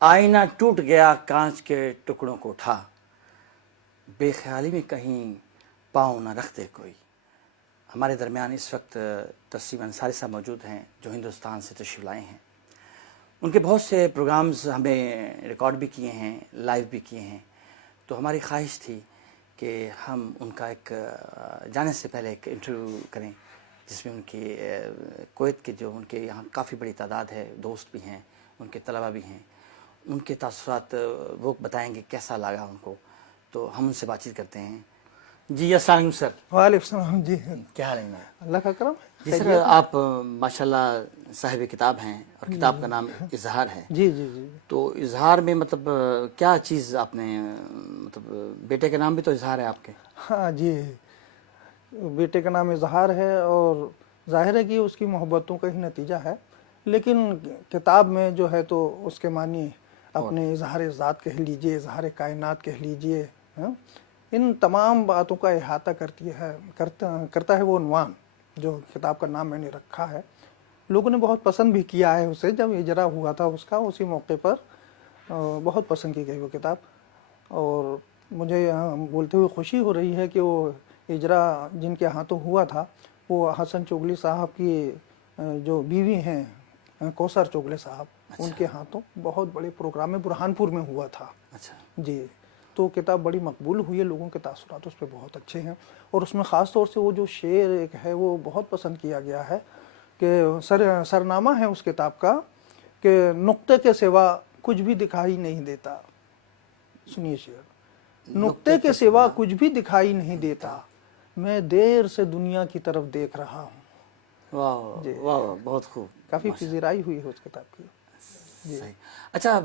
آئینہ ٹوٹ گیا کانچ کے ٹکڑوں کو اٹھا، بے خیالی میں کہیں پاؤں نہ رکھتے کوئی۔ ہمارے درمیان اس وقت تسلیم انصاری صاحب موجود ہیں جو ہندوستان سے تشریف لائے ہیں۔ ان کے بہت سے پروگرامز ہمیں ریکارڈ بھی کیے ہیں، لائیو بھی کیے ہیں، تو ہماری خواہش تھی کہ ہم ان کا ایک جانے سے پہلے ایک انٹرویو کریں جس میں ان کی کویت کے جو ان کے یہاں کافی بڑی تعداد ہے، دوست بھی ہیں، ان کے طلبہ بھی ہیں، ان کے تاثرات وہ بتائیں گے کیسا لگا ان کو، تو ہم ان سے بات چیت کرتے ہیں۔ جی السلام علیکم سر۔ وعلیکم السلام۔ جی کیا حال ہے جناب؟ اللہ کا کرم۔ جی سر، آپ ماشاءاللہ صاحب کتاب ہیں اور کتاب کا نام اظہار ہے۔ جی جی جی تو اظہار میں مطلب کیا چیز آپ نے، مطلب بیٹے کا نام بھی تو اظہار ہے آپ کے؟ ہاں جی، بیٹے کا نام اظہار ہے اور ظاہر ہے کہ اس کی محبتوں کا ہی نتیجہ ہے، لیکن کتاب میں جو ہے تو اس کے معنی اپنے اظہار ذات کہہ لیجئے، اظہار کائنات کہہ لیجئے، ان تمام باتوں کا احاطہ کرتا ہے وہ عنوان جو کتاب کا نام میں نے رکھا ہے۔ لوگوں نے بہت پسند بھی کیا ہے اسے، جب اجرا ہوا تھا اس کا اسی موقع پر بہت پسند کی گئی وہ کتاب، اور مجھے بولتے ہوئے خوشی ہو رہی ہے کہ وہ اجرا جن کے ہاتھوں ہوا تھا وہ حسن چوغلی صاحب کی جو بیوی ہیں کوثر چوغلے صاحب، ان کے ہاتھوں بہت بڑے پروگرام میں برہانپور میں ہوا تھا۔ اچھا جی، تو کتاب بڑی مقبول ہوئی ہے، لوگوں کے تاثرات اس پہ بہت اچھے ہیں، اور اس میں خاص طور سے وہ جو شعر ایک ہے وہ بہت پسند کیا گیا ہے کہ سرنامہ ہے اس کتاب کا کہ نقطے کے سوا کچھ بھی دکھائی نہیں دیتا۔ سنیے شعر: نقطے کے سوا کچھ بھی دکھائی نہیں دیتا، میں دیر سے دنیا کی طرف دیکھ رہا ہوں۔ واہ واہ، بہت خوب، کافی پذیرائی ہوئی ہے اس کتاب کی۔ صحیح۔ اچھا، اب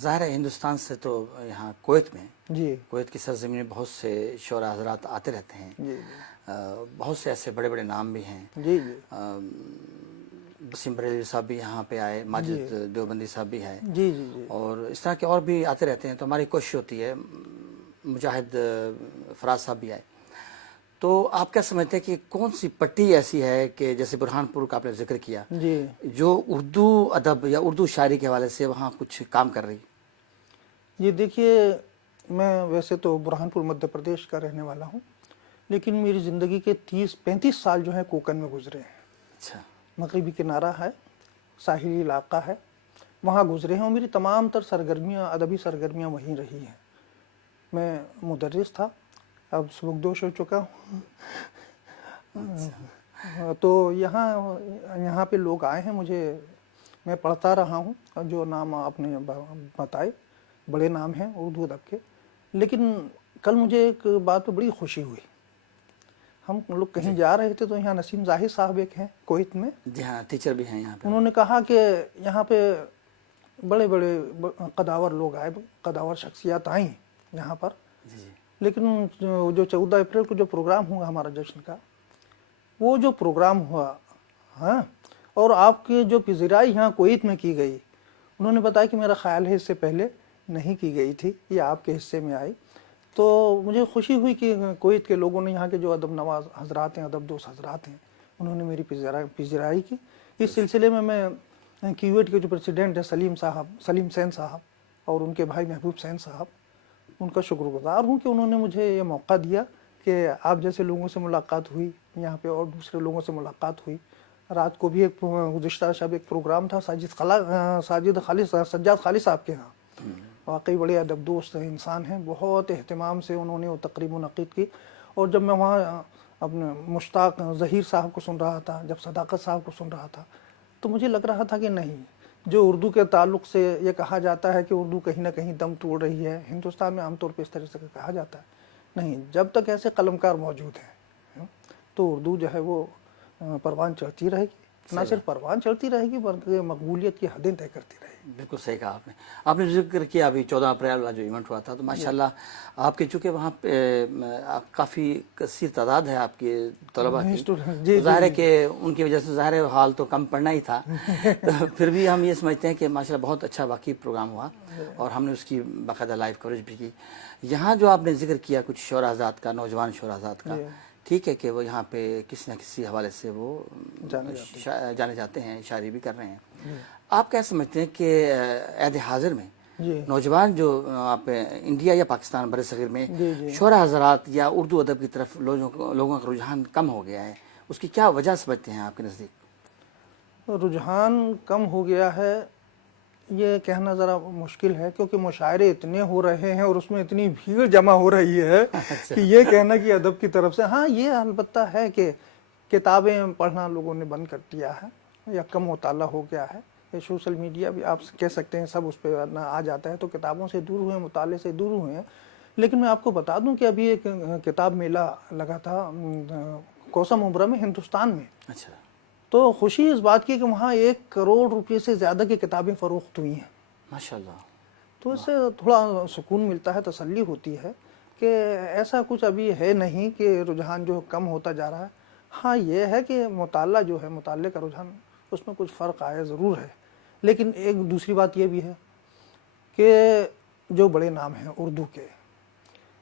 ظاہر ہے ہندوستان سے تو یہاں کویت میں، جی کویت کی سرزمین میں بہت سے شعراء حضرات آتے رہتے ہیں، جی بہت سے ایسے بڑے بڑے نام بھی ہیں۔ جی جی وسیم بریلوی صاحب بھی یہاں پہ آئے، ماجد دیوبندی صاحب بھی ہے، جی جی جی اور اس طرح کے اور بھی آتے رہتے ہیں، تو ہماری کوشش ہوتی ہے، مجاہد فراز صاحب بھی آئے۔ تو آپ کیا سمجھتے ہیں کہ کون سی پٹی ایسی ہے کہ جیسے برہانپور کا آپ نے ذکر کیا، جی جو اردو ادب یا اردو شاعری کے حوالے سے وہاں کچھ کام کر رہی؟ یہ دیکھیے، میں ویسے تو برہانپور مدھیہ پردیش کا رہنے والا ہوں، لیکن میری زندگی کے 30-35 سال جو ہیں کوکن میں گزرے ہیں۔ اچھا، مغربی کنارہ ہے، ساحلی علاقہ ہے، وہاں گزرے ہیں، اور میری تمام تر سرگرمیاں، ادبی سرگرمیاں وہیں رہی ہیں۔ میں مدرس تھا، اب سبکدوش ہو چکا ہوں۔ تو یہاں پہ لوگ آئے ہیں، میں پڑھتا رہا ہوں، جو نام آپ نے بتائے بڑے نام ہیں اردو ادب کے، لیکن کل مجھے ایک بات پہ بڑی خوشی ہوئی۔ ہم لوگ کہیں جا رہے تھے تو یہاں نسیم زاہد صاحب ایک ہیں کویت میں، جی ہاں، ٹیچر بھی ہیں یہاں پہ۔ انہوں نے کہا کہ یہاں پہ بڑے بڑے قداور لوگ آئے، قداور شخصیات آئیں یہاں پر، لیکن جو 14 اپریل کو جو پروگرام ہوا ہمارا جشن کا، وہ جو پروگرام ہوا، ہاں، اور آپ کی جو پذیرائی یہاں کویت میں کی گئی، انہوں نے بتایا کہ میرا خیال ہے اس سے پہلے نہیں کی گئی تھی، یہ آپ کے حصے میں آئی، تو مجھے خوشی ہوئی کہ کویت کے لوگوں نے، یہاں کے جو ادب نواز حضرات ہیں، ادب دوست حضرات ہیں، انہوں نے میری پذیرائی کی۔ اس سلسلے میں کیویٹ کے جو پریزیڈنٹ ہیں سلیم سین صاحب، اور ان کے بھائی محبوب سین صاحب، ان کا شکر گزار ہوں کہ انہوں نے مجھے یہ موقع دیا کہ آپ جیسے لوگوں سے ملاقات ہوئی یہاں پہ، اور دوسرے لوگوں سے ملاقات ہوئی۔ رات کو بھی ایک گزشتہ شب ایک پروگرام تھا سجاد خالص صاحب کے ہاں، واقعی بڑے ادب دوست انسان ہیں، بہت اہتمام سے انہوں نے وہ تقریب منعقد کی، اور جب میں وہاں اپنے مشتاق ظہیر صاحب کو سن رہا تھا، جب صداقت صاحب کو سن رہا تھا، تو مجھے لگ رہا تھا کہ نہیں، جو اردو کے تعلق سے یہ کہا جاتا ہے کہ اردو کہیں نہ کہیں دم توڑ رہی ہے، ہندوستان میں عام طور پہ اس طرح سے کہا جاتا ہے، نہیں، جب تک ایسے قلمکار موجود ہیں تو اردو جو ہے وہ پروان چڑھتی رہے گی، نہ صرف پروان چڑھتی رہے گی بلکہ مقبولیت کی حدیں طے کرتی رہے گی۔ بالکل صحیح کہا آپ نے ذکر کیا ابھی 14 اپریل والا جو ایونٹ ہوا تھا، تو ماشاءاللہ آپ کے چونکہ وہاں پہ کافی کثیر تعداد ہے آپ کے طلباء کی، ظاہر ہے کہ ان کی وجہ سے ظاہر حال تو کم پڑنا ہی تھا، تو پھر بھی ہم یہ سمجھتے ہیں کہ ماشاءاللہ بہت اچھا واقعی پروگرام ہوا، اور ہم نے اس کی باقاعدہ لائیو کوریج بھی کی۔ یہاں جو آپ نے ذکر کیا کچھ شعراء حضرات کا، نوجوان شعراء حضرات کا، ٹھیک ہے کہ وہ یہاں پہ کسی نہ کسی حوالے سے وہ جانے جاتے ہیں، شاعری بھی کر رہے ہیں۔ آپ کیا سمجھتے ہیں کہ عہد حاضر میں جی نوجوان جو آپ انڈیا یا پاکستان بر صغیر میں جی جی شعراء حضرات یا اردو ادب کی طرف لوگوں کا رجحان کم ہو گیا ہے، اس کی کیا وجہ سمجھتے ہیں آپ کے نزدیک؟ رجحان کم ہو گیا ہے یہ کہنا ذرا مشکل ہے، کیونکہ مشاعرے اتنے ہو رہے ہیں اور اس میں اتنی بھیڑ جمع ہو رہی ہے کہ یہ کہنا کہ ادب کی طرف سے، ہاں یہ البتہ ہے کہ کتابیں پڑھنا لوگوں نے بند کر دیا ہے یا کم مطالعہ ہو گیا ہے. یہ سوشل میڈیا بھی آپ کہہ سکتے ہیں سب اس پہ آ جاتا ہے، تو کتابوں سے دور ہوئے، مطالعے سے دور ہوئے ہیں. لیکن میں آپ کو بتا دوں کہ ابھی ایک کتاب میلہ لگا تھا کوسم عمرہ میں، ہندوستان میں. اچھا. تو خوشی اس بات کی کہ وہاں 1 کروڑ روپے سے زیادہ کی کتابیں فروخت ہوئی ہیں. ماشاءاللہ. تو اس سے تھوڑا سکون ملتا ہے، تسلی ہوتی ہے کہ ایسا کچھ ابھی ہے نہیں کہ رجحان جو کم ہوتا جا رہا ہے. ہاں یہ ہے کہ مطالعہ جو ہے، مطالعے کا رجحان، اس میں کچھ فرق آیا ضرور ہے. لیکن ایک دوسری بات یہ بھی ہے کہ جو بڑے نام ہیں اردو کے،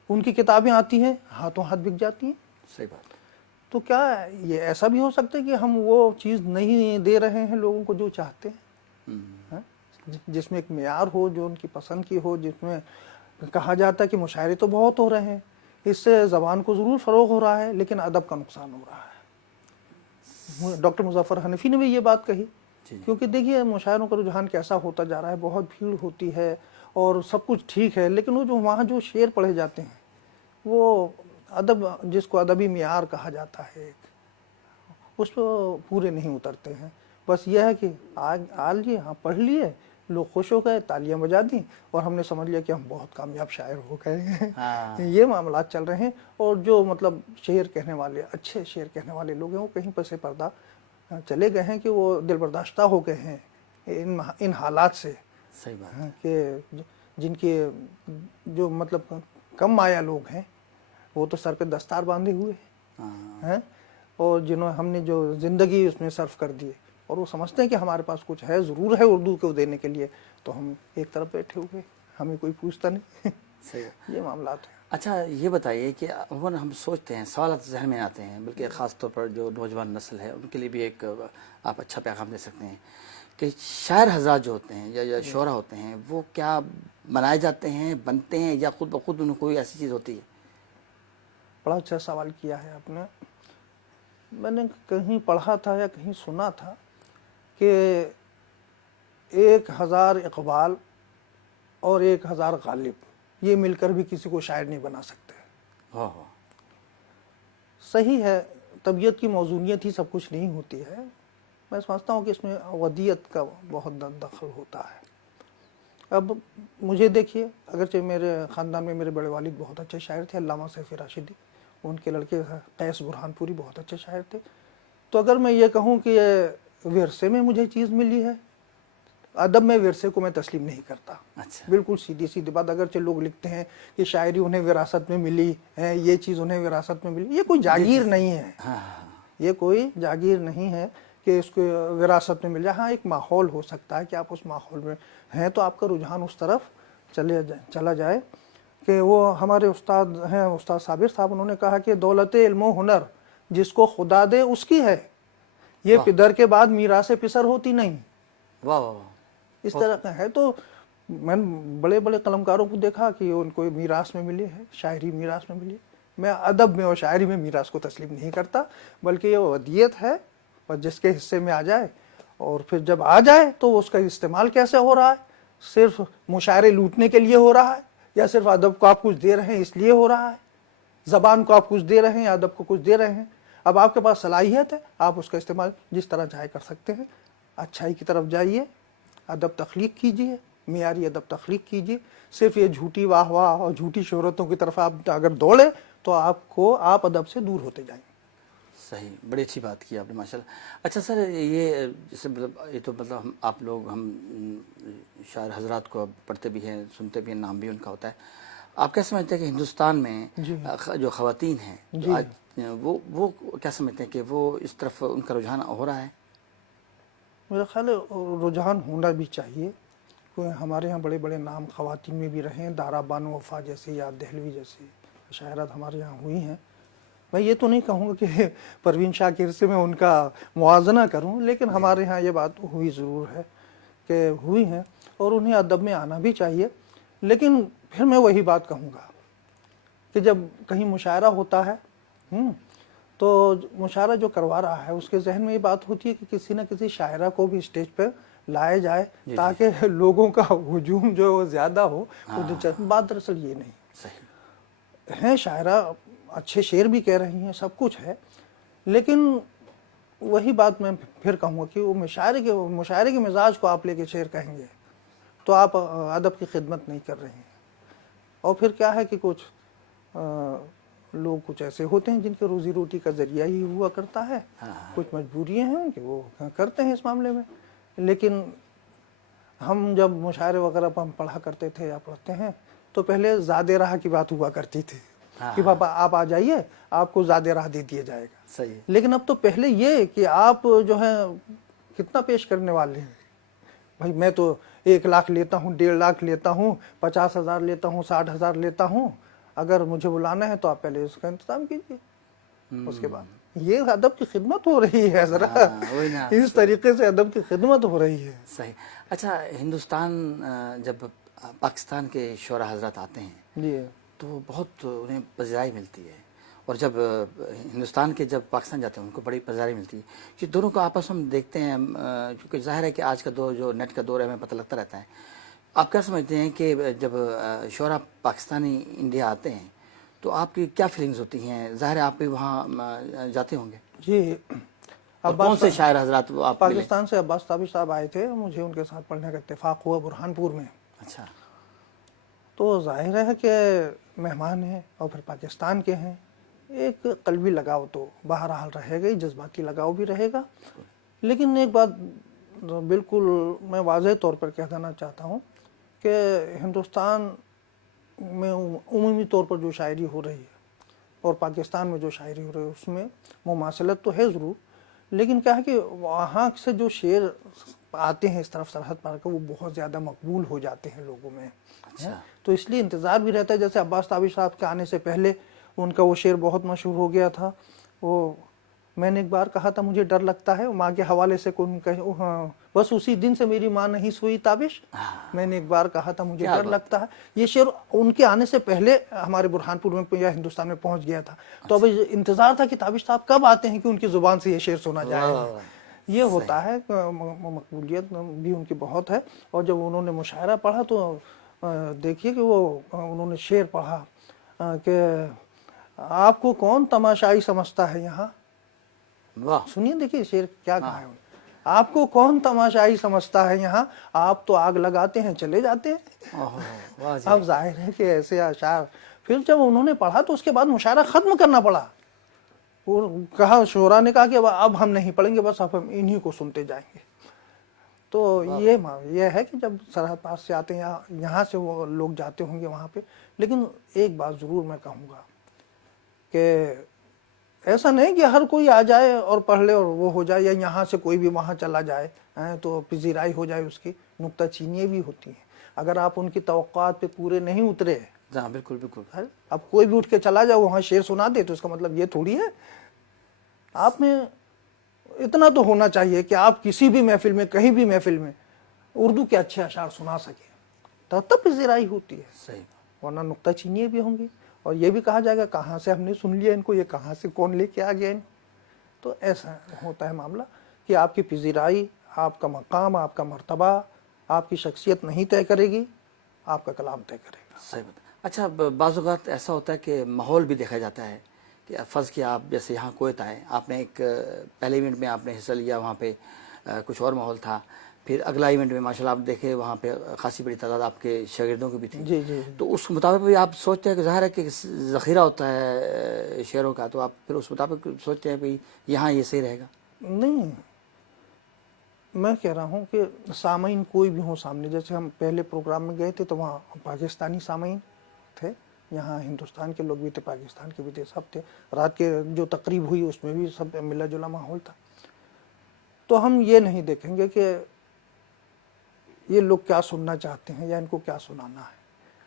ان کی کتابیں آتی ہیں، ہاتھوں ہاتھ بک جاتی ہیں. صحیح بات. تو کیا یہ ایسا بھی ہو سکتا ہے کہ ہم وہ چیز نہیں دے رہے ہیں لوگوں کو جو چاہتے ہیں، جس میں ایک معیار ہو، جو ان کی پسند کی ہو، جس میں کہا جاتا ہے کہ مشاعرے تو بہت ہو رہے ہیں، اس سے زبان کو ضرور فروغ ہو رہا ہے لیکن ادب کا نقصان ہو رہا ہے. ڈاکٹر مظفر حنفی نے بھی یہ بات کہی. کیونکہ دیکھیے مشاعروں کا رجحان کیسا ہوتا جا رہا ہے، بہت بھیڑ ہوتی ہے اور سب کچھ ٹھیک ہے، لیکن وہ جو وہاں جو شعر پڑھے جاتے ہیں، وہ ادب جس کو ادبی معیار کہا جاتا ہے اس پہ پورے نہیں اترتے ہیں. بس یہ ہے کہ آج لیے، ہاں پڑھ لیے، لوگ خوش ہو گئے، تالیاں بجا دیں اور ہم نے سمجھ لیا کہ ہم بہت کامیاب شاعر ہو گئے ہیں. یہ معاملات چل رہے ہیں. اور جو مطلب شعر کہنے والے، اچھے شعر کہنے والے لوگ ہیں، وہ کہیں پس پردہ چلے گئے ہیں کہ وہ دل برداشتہ ہو گئے ہیں ان حالات سے. صحیح بات. کہ جن کے جو مطلب کم مایا لوگ ہیں وہ تو سر پہ دستار باندھے ہوئے ہیں، اور جنہوں ہم نے جو زندگی اس میں صرف کر دی اور وہ سمجھتے ہیں کہ ہمارے پاس کچھ ہے، ضرور ہے اردو کو دینے کے لیے، تو ہم ایک طرف بیٹھے ہوئے، ہمیں کوئی پوچھتا نہیں. صحیح. یہ معاملات ہیں. اچھا یہ بتائیے کہ عموماً ہم سوچتے ہیں، سوالات ذہن میں آتے ہیں، بلکہ خاص طور پر جو نوجوان نسل ہے ان کے لیے بھی ایک آپ اچھا پیغام دے سکتے ہیں کہ شاعر حضرات جو ہوتے ہیں یا شعراء ہوتے ہیں، وہ کیا بنائے جاتے ہیں، بنتے ہیں، یا خود بخود ان کوئی ایسی چیز ہوتی ہے؟ بڑا اچھا سوال کیا ہے آپ نے. میں نے کہیں پڑھا تھا یا کہیں سنا تھا کہ 1000 اقبال اور 1000 غالب یہ مل کر بھی کسی کو شاعر نہیں بنا سکتے. صحیح ہے، طبیعت کی موزونیت ہی سب کچھ نہیں ہوتی ہے. میں سمجھتا ہوں کہ اس میں ودیت کا بہت دخل ہوتا ہے. اب مجھے دیکھیے، اگرچہ میرے خاندان میں میرے بڑے والد بہت اچھے شاعر تھے، علامہ سیفی راشدی، ان کے لڑکے قیس برہان پوری بہت اچھے شاعر تھے. تو اگر میں یہ کہوں کہ ورثے میں مجھے چیز ملی ہے، ادب میں ورثے کو میں تسلیم نہیں کرتا. بالکل سیدھی سیدھی بات. اگرچہ لوگ لکھتے ہیں کہ شاعری انہیں وراثت میں ملی ہے، یہ چیز انہیں وراثت میں ملی، یہ کوئی جاگیر نہیں ہے. یہ کوئی جاگیر نہیں ہے کہ اس کو وراثت میں مل جائے. ہاں ایک ماحول ہو سکتا ہے کہ آپ اس ماحول میں ہیں تو آپ کا رجحان اس طرف چلا جائے. کہ وہ ہمارے استاد ہیں، استاد صابر صاحب، انہوں نے کہا کہ دولت علم و ہنر جس کو خدا دے اس کی ہے، یہ پدر کے بعد میراث پسر ہوتی نہیں. اس طرح کا ہے. تو میں نے بڑے بڑے قلمکاروں کو دیکھا کہ ان کو میراث میں ملی ہے، شاعری میراث میں ملی. میں ادب میں اور شاعری میں میراث کو تسلیم نہیں کرتا، بلکہ یہ ودیت ہے اور جس کے حصے میں آ جائے، اور پھر جب آ جائے تو اس کا استعمال کیسے ہو رہا ہے، صرف مشاعرے لوٹنے کے لیے ہو رہا ہے یا صرف ادب کو آپ کچھ دے رہے ہیں اس لیے ہو رہا ہے، زبان کو آپ کچھ دے رہے ہیں، ادب کو کچھ دے رہے ہیں. اب آپ کے پاس صلاحیت ہے، آپ اس کا استعمال جس طرح چاہے کر سکتے ہیں. اچھائی کی طرف جائیے، ادب تخلیق کیجیے، معیاری ادب تخلیق کیجیے. صرف یہ جھوٹی واہ واہ اور جھوٹی شہرتوں کی طرف آپ اگر دوڑے تو آپ ادب سے دور ہوتے جائیں. صحیح. بڑی اچھی بات کی آپ نے ماشاءاللہ. اچھا سر، یہ جیسے یہ تو آپ لوگ ہم شاعر حضرات کو پڑھتے بھی ہیں، سنتے بھی ہیں، نام بھی ان کا ہوتا ہے. آپ کیا سمجھتے ہیں کہ ہندوستان میں جو خواتین ہیں آج وہ کیا سمجھتے ہیں کہ وہ اس طرف ان کا رجحان ہو رہا ہے؟ میرا خیال ہے رجحان ہونا بھی چاہیے. ہمارے ہاں بڑے بڑے نام خواتین میں بھی رہے ہیں، دارا بانو وفا جیسی یا دہلوی جیسی شاعرات ہمارے یہاں ہوئی ہیں. میں یہ تو نہیں کہوں گا کہ پروین شاکر سے میں ان کا موازنہ کروں، لیکن ہمارے ہاں یہ بات ہوئی ضرور ہے کہ ہوئی ہیں اور انہیں ادب میں آنا بھی چاہیے. لیکن پھر میں وہی بات کہوں گا کہ جب کہیں مشاعرہ ہوتا ہے تو مشاعرہ جو کروا رہا ہے اس کے ذہن میں یہ بات ہوتی ہے کہ کسی نہ کسی شاعرہ کو بھی اسٹیج پہ لایا جائے تاکہ لوگوں کا ہجوم جو زیادہ ہو. بات دراصل یہ نہیں صحیح ہیں، شاعرہ اچھے شعر بھی کہہ رہی ہیں، سب کچھ ہے، لیکن وہی بات میں پھر کہوں گا کہ وہ مشاعرے کے مزاج کو آپ لے کے شعر کہیں گے تو آپ ادب کی خدمت نہیں کر رہے ہیں. اور پھر کیا ہے کہ کچھ لوگ کچھ ایسے ہوتے ہیں جن کے روزی روٹی کا ذریعہ ہی ہوا کرتا ہے، کچھ مجبوریاں ہیں ان کے، وہ کرتے ہیں اس معاملے میں. لیکن ہم جب مشاعرے وغیرہ پر ہم پڑھا کرتے تھے یا پڑھتے ہیں تو پہلے زاد راہ کی بات ہوا کرتی تھی کہ بابا آپ آ جائیے، آپ کو زاد راہ دے دیا جائے گا. صحیح. لیکن اب تو پہلے یہ کہ آپ جو ہے کتنا پیش کرنے والے ہیں. بھائی میں تو 1 لاکھ لیتا ہوں، 1.5 لاکھ لیتا ہوں، 50,000 لیتا ہوں، 60,000 لیتا ہوں. اگر مجھے بلانا ہے تو آپ پہلے اس کا انتظام کیجیے. اس کے بعد یہ ادب کی خدمت ہو رہی ہے ذرا، اس طریقے سے ادب کی خدمت ہو رہی ہے. صحیح. اچھا، ہندوستان جب پاکستان کے شعراء حضرات آتے ہیں جی تو بہت انہیں پذیرائی ملتی ہے، اور جب ہندوستان کے جب پاکستان جاتے ہیں ان کو بڑی پذیرائی ملتی ہے. کہ دونوں کو آپس میں دیکھتے ہیں، کیونکہ ظاہر ہے کہ آج کا دور جو نیٹ کا دور ہے ہمیں پتہ لگتا رہتا ہے. آپ کیا سمجھتے ہیں کہ جب شعراء پاکستانی انڈیا آتے ہیں تو آپ کی کیا فیلنگز ہوتی ہیں؟ ظاہر ہے آپ بھی وہاں جاتے ہوں گے. جی. اور کون سے شاعر حضرات آپ ملے؟ پاکستان سے عباس تابش صاحب آئے تھے، مجھے ان کے ساتھ پڑھنے کا اتفاق ہوا برہانپور میں. اچھا. تو ظاہر ہے کہ مہمان ہیں اور پھر پاکستان کے ہیں، ایک قلبی لگاؤ تو بہرحال رہے گا، جذباتی لگاؤ بھی رہے گا. لیکن ایک بات بالکل میں واضح طور پر کہہ دینا چاہتا ہوں کہ ہندوستان میں عمومی طور پر جو شاعری ہو رہی ہے اور پاکستان میں جو شاعری ہو رہی ہے اس میں مماثلت تو ہے ضرور، لیکن کیا ہے کہ وہاں سے جو شعر آتے ہیں اس طرف سرحد پار کر وہ بہت زیادہ مقبول ہو جاتے ہیں لوگوں میں. تو اس لیے انتظار بھی رہتا ہے. جیسے عباس تابش صاحب کے آنے سے پہلے ان کا وہ شعر بہت مشہور ہو گیا تھا، وہ میں نے ایک بار کہا تھا مجھے ڈر لگتا ہے، ماں کے حوالے سے بس اسی دن سے میری ماں نہیں سوئی تابش. میں نے ایک بار کہا تھا مجھے ڈر لگتا ہے. یہ شعر ان کے آنے سے پہلے ہمارے برہانپور میں یا ہندوستان میں پہنچ گیا تھا. تو اب انتظار تھا کہ تابش صاحب کب آتے ہیں کہ ان کی زبان سے یہ شعر سنا جائے. یہ ہوتا ہے، مقبولیت بھی ان کی بہت ہے. اور جب انہوں نے مشاعرہ پڑھا تو دیکھیے کہ وہ انہوں نے شعر پڑھا کہ آپ کو کون تماشائی سمجھتا ہے یہاں. سنیے دیکھیے شعر کیا کہا ہے. آپ کو کون تماشائی سمجھتا ہے یہاں، آپ تو آگ لگاتے ہیں چلے جاتے ہیں. اب ظاہر ہے کہ ایسے اشعار پھر جب انہوں نے پڑھا تو اس کے بعد مشاعرہ ختم کرنا پڑا. وہ کہا، شعراء نے کہا کہ اب ہم نہیں پڑھیں گے، بس اب ہم انہی کو سنتے جائیں گے. تو یہ ہے کہ جب سرحد پاس سے آتے ہیں یہاں سے وہ لوگ جاتے ہوں گے وہاں پہ. لیکن ایک بات ضرور میں کہوں گا کہ ایسا نہیں کہ ہر کوئی آ جائے اور پڑھ لے اور وہ ہو جائے، یا یہاں سے کوئی بھی وہاں چلا جائے تو پذیرائی ہو جائے اس کی. نکتہ چینیاں بھی ہوتی ہیں. اگر آپ ان کی توقعات پہ پورے نہیں اترے، بالکل بالکل، اب کوئی بھی اٹھ کے چلا جائے وہاں شعر سنا دے تو اس کا مطلب یہ تھوڑی ہے. آپ میں اتنا تو ہونا چاہیے کہ آپ کسی بھی محفل میں، کہیں بھی محفل میں اردو کے اچھے اشعار سنا سکیں، تب پذیرائی ہوتی ہے. صحیح. ورنہ نکتہ چینیاں بھی ہوں گی اور یہ بھی کہا جائے گا کہاں سے ہم نے سن لیا ان کو، یہ کہاں سے کون لے کے آ گیا. تو ایسا ہوتا ہے معاملہ کہ آپ کی پذیرائی، آپ کا مقام، آپ کا مرتبہ، آپ کی شخصیت نہیں طے کرے گی، آپ کا کلام طے کرے گا. صحیح بات. اچھا، بعض اوقات ایسا ہوتا ہے کہ ماحول بھی دیکھا جاتا ہے کہ فرض کیا آپ جیسے یہاں کویت آئے، آپ نے ایک پہلے ایونٹ میں آپ نے حصہ لیا، وہاں پہ کچھ اور ماحول تھا. پھر اگلا ایونٹ میں ماشاءاللہ آپ دیکھے وہاں پہ خاصی بڑی تعداد آپ کے شاگردوں کی بھی تھی. جی جی. تو اس مطابق بھی آپ سوچتے ہیں کہ ظاہر ہے کہ ذخیرہ ہوتا ہے شعروں کا، تو آپ پھر اس مطابق سوچتے ہیں کہ یہاں یہ صحیح رہے گا. نہیں، میں کہہ رہا ہوں کہ سامعین کوئی بھی ہوں سامنے. جیسے ہم پہلے پروگرام میں گئے تھے تو وہاں پاکستانی سامعین تھے، یہاں ہندوستان کے لوگ بھی تھے، پاکستان کے بھی تھے، سب تھے. رات کے جو تقریب ہوئی اس میں بھی سب ملا جلا ماحول تھا. تو ہم یہ نہیں دیکھیں گے کہ یہ لوگ کیا سننا چاہتے ہیں یا ان کو کیا سنانا ہے.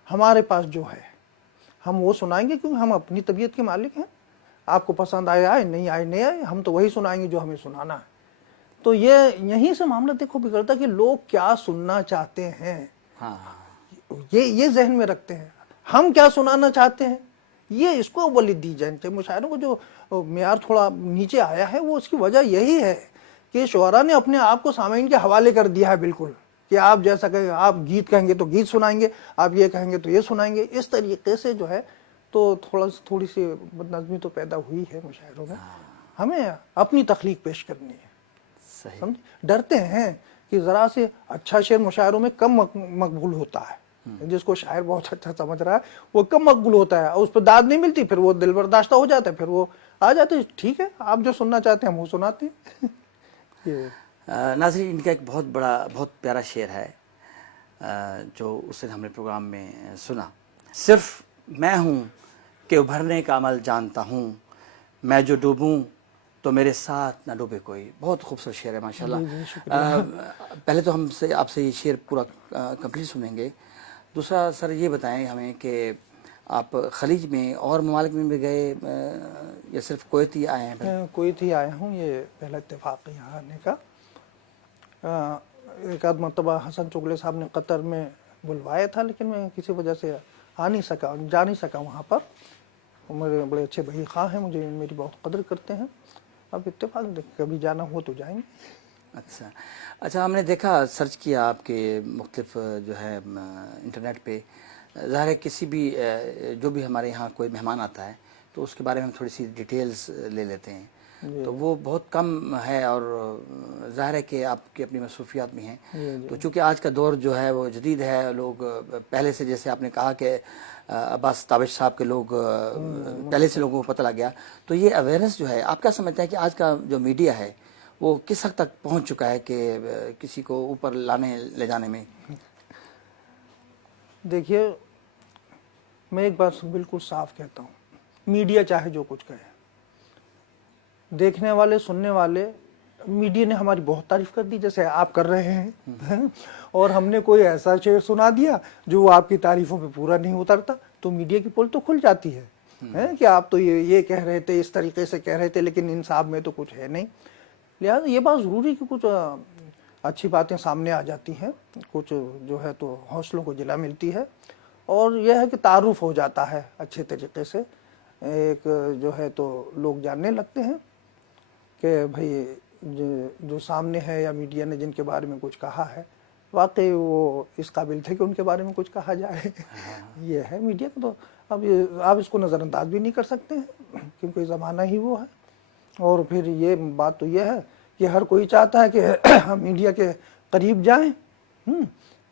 ہمارے پاس جو ہے ہم وہ سنائیں گے، کیونکہ ہم اپنی طبیعت کے مالک ہیں. آپ کو پسند آئے آئے، نہیں آئے نہیں آئے، ہم تو وہی سنائیں گے جو ہمیں سنانا ہے. تو یہ یہیں سے معاملہ دیکھو بگڑتا کہ لوگ کیا سننا چاہتے ہیں، ہاں یہ ذہن میں رکھتے ہیں، ہم کیا سنانا چاہتے ہیں، یہ اس کو اولت دی جانی چاہیے۔ مشاعروں کو جو معیار تھوڑا نیچے آیا ہے وہ اس کی وجہ یہی ہے کہ شعراء نے اپنے آپ کو سامعین کے حوالے کر دیا ہے بالکل، کہ آپ جیسا کہیں، آپ گیت کہیں گے تو گیت سنائیں گے، آپ یہ کہیں گے تو یہ سنائیں گے، اس طریقے سے جو ہے تو تھوڑی سی بدنظمی تو پیدا ہوئی ہے مشاعروں میں۔ ہمیں اپنی تخلیق پیش کرنی ہے، صحیح، سمجھ ڈرتے ہیں کہ ذرا سے اچھا شعر مشاعروں میں کم مقبول ہوتا ہے، جس کو شاعر بہت اچھا سمجھ رہا ہے وہ کم مقبول ہوتا ہے، اس پہ داد نہیں ملتی، پھر وہ دل برداشتہ ہو جاتا ہے، پھر وہ آ جاتے ہیں، ٹھیک ہے آپ جو سننا چاہتے ہیں ہم وہ سناتے ہیں۔ یہ ناظرین ان کا ایک بہت پیارا شعر ہے جو اسے ہم نے پروگرام میں سنا، صرف میں ہوں کہ ابھرنے کا عمل جانتا ہوں، میں جو ڈوبوں تو میرے ساتھ نہ ڈوبے کوئی۔ بہت خوبصورت شعر ہے ماشاءاللہ۔ جی شکریہ۔ پہلے تو آپ سے یہ شعر پورا کمپلیٹ سنیں گے، دوسرا سر یہ بتائیں ہمیں کہ آپ خلیج میں اور ممالک میں بھی گئے یا صرف کویت ہی آئے ہیں؟ میں کویت ہی آیا ہوں، یہ پہلا اتفاق ہے یہاں آنے کا۔ ایک آدھ مرتبہ حسن چغلے صاحب نے قطر میں بلوایا تھا، لیکن میں کسی وجہ سے جا نہیں سکا وہاں پر۔ میرے بڑے اچھے بھائی خواہ ہیں، مجھے میری بہت قدر کرتے ہیں، اب اتفاق کبھی جانا ہو تو جائیں گے۔ اچھا ہم نے دیکھا، سرچ کیا آپ کے مختلف جو ہے انٹرنیٹ پہ، ظاہر ہے کسی بھی جو بھی ہمارے یہاں کوئی مہمان آتا ہے تو اس کے بارے میں ہم تھوڑی سی ڈیٹیلز لے لیتے ہیں، تو وہ بہت کم ہے، اور ظاہر ہے کہ آپ کی اپنی مصروفیات بھی ہیں، تو چونکہ آج کا دور جو ہے وہ جدید ہے، لوگ پہلے سے، جیسے آپ نے کہا کہ عباس تابش صاحب کے لوگ پہلے سے لوگوں کو پتہ لگ گیا، تو یہ اویئرنیس جو ہے آپ کیا سمجھتے ہیں کہ آج کا جو میڈیا ہے وہ کس حد تک پہنچ چکا ہے کہ کسی کو اوپر لے جانے میں؟ دیکھیے میں ایک بات بالکل صاف کہتا ہوں، میڈیا چاہے جو کچھ کہے، دیکھنے والے سننے والے، میڈیا نے ہماری بہت تعریف کر دی جیسے آپ کر رہے ہیں، اور ہم نے کوئی ایسا شعر سنا دیا جو وہ آپ کی تعریفوں پہ پورا نہیں اترتا تو میڈیا کی پول تو کھل جاتی ہے کہ آپ تو یہ کہہ رہے تھے، اس طریقے سے کہہ رہے تھے، لیکن انصاف میں تو کچھ ہے نہیں۔ لہٰذا یہ بات ضروری کہ کچھ اچھی باتیں سامنے آ جاتی ہیں، کچھ جو ہے تو حوصلوں کو جلا ملتی ہے، اور یہ ہے کہ تعارف ہو جاتا ہے اچھے طریقے سے، ایک جو ہے تو لوگ جاننے لگتے ہیں کہ بھئی جو سامنے ہے یا میڈیا نے جن کے بارے میں کچھ کہا ہے واقعی وہ اس قابل تھے کہ ان کے بارے میں کچھ کہا جائے۔ یہ ہے میڈیا کا، تو اب آپ اس کو نظر انداز بھی نہیں کر سکتے ہیں کیونکہ زمانہ ہی وہ ہے۔ اور پھر یہ بات تو یہ ہے کہ ہر کوئی چاہتا ہے کہ ہم میڈیا کے قریب جائیں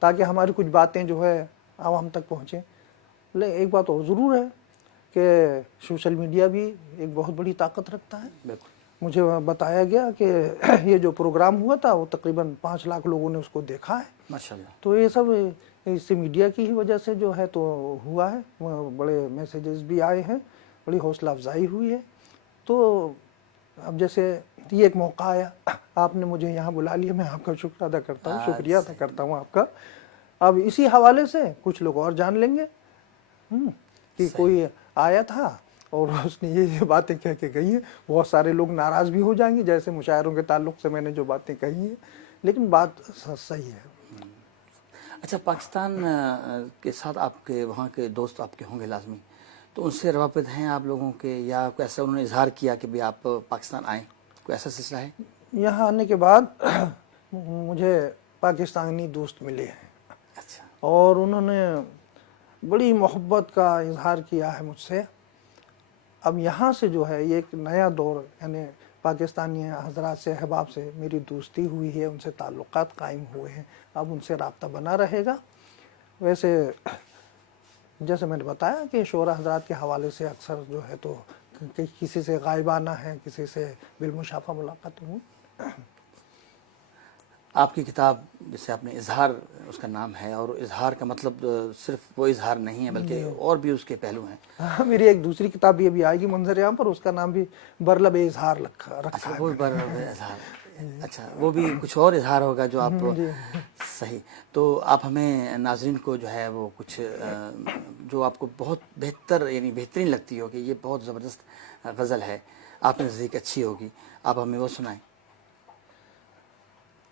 تاکہ ہماری کچھ باتیں جو ہے عوام تک پہنچیں۔ لیکن ایک بات اور ضرور ہے کہ سوشل میڈیا بھی ایک بہت بڑی طاقت رکھتا ہے۔ مجھے بتایا گیا کہ یہ جو پروگرام ہوا تھا وہ تقریباً 5 لاکھ لوگوں نے اس کو دیکھا ہے، ماشاءاللہ۔ تو یہ سب اس سے میڈیا کی ہی وجہ سے جو ہے تو ہوا ہے، بڑے میسیجز بھی آئے ہیں، بڑی حوصلہ افزائی ہوئی ہے۔ تو اب جیسے یہ ایک موقع آیا، آپ نے مجھے یہاں بلا لیا، میں آپ کا شکر ادا کرتا ہوں، شکریہ ادا کرتا ہوں آپ کا۔ اب اسی حوالے سے کچھ لوگ اور جان لیں گے کہ کوئی آیا تھا اور اس نے یہ باتیں کہہ کے گئی ہیں۔ بہت سارے لوگ ناراض بھی ہو جائیں گے جیسے مشاعروں کے تعلق سے میں نے جو باتیں کہی ہیں، لیکن بات صحیح ہے۔ اچھا، پاکستان کے ساتھ آپ کے وہاں کے دوست آپ کے ہوں گے لازمی، تو ان سے روابط ہیں آپ لوگوں کے، یا کوئی ایسا انہوں نے اظہار کیا کہ بھی آپ پاکستان آئیں، کوئی ایسا سلسلہ ہے؟ یہاں آنے کے بعد مجھے پاکستانی دوست ملے ہیں، اچھا، اور انہوں نے بڑی محبت کا اظہار کیا ہے مجھ سے۔ اب یہاں سے جو ہے یہ ایک نیا دور، یعنی پاکستانی حضرات سے، احباب سے میری دوستی ہوئی ہے، ان سے تعلقات قائم ہوئے ہیں، اب ان سے رابطہ بنا رہے گا۔ ویسے جیسے میں نے بتایا کہ شعراء حضرات کے حوالے سے اکثر جو ہے تو کسی سے غائبانہ ہے، کسی سے بالمشافہ ملاقات ہوں۔ آپ کی کتاب جسے آپ نے اظہار اس کا نام ہے، اور اظہار کا مطلب صرف وہ اظہار نہیں ہے بلکہ اور بھی اس کے پہلو ہیں۔ میری ایک دوسری کتاب بھی ابھی آئے گی منظر عام پر، اس کا نام بھی برلب اظہار رکھا اچھا، ہے۔ وہ برلب اظہار، اچھا وہ بھی کچھ اور اظہار ہوگا جو آپ، صحیح۔ تو آپ ہمیں ناظرین کو جو ہے وہ کچھ جو آپ کو بہت بہتر، یعنی بہترین لگتی ہو کہ یہ بہت زبردست غزل ہے، آپ نے نزدیک اچھی ہوگی، آپ ہمیں وہ سنائیں۔